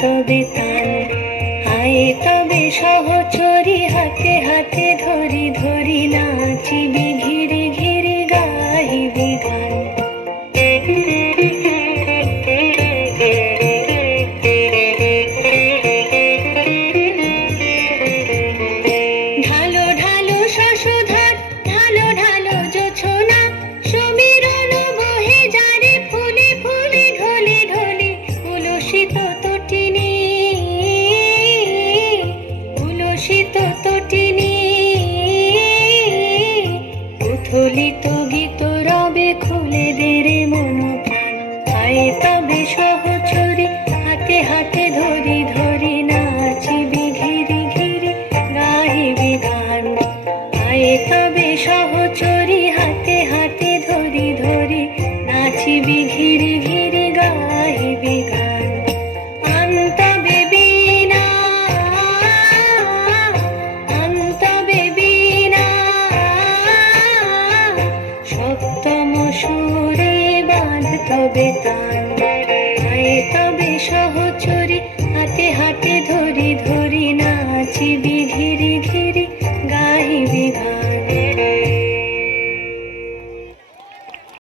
তবে তান, আয় তবে সহচরী হাতে হাতে ধরি ধরি নাচিবি ঘিরে ঘিরে গাহিবি গান। ঢালো ঢালো শশধর ঢালো ঢালো জোছনা, সমীরণ বহে যারে ফুলে ফুলে ঢলে ঢলে, উলসিত তটিনী উলসিত তটিনী, উথলিত গীত রবে খুলে দে রে মন প্রাণ, আয় তবে সহচরী হাতে হাতে ধরি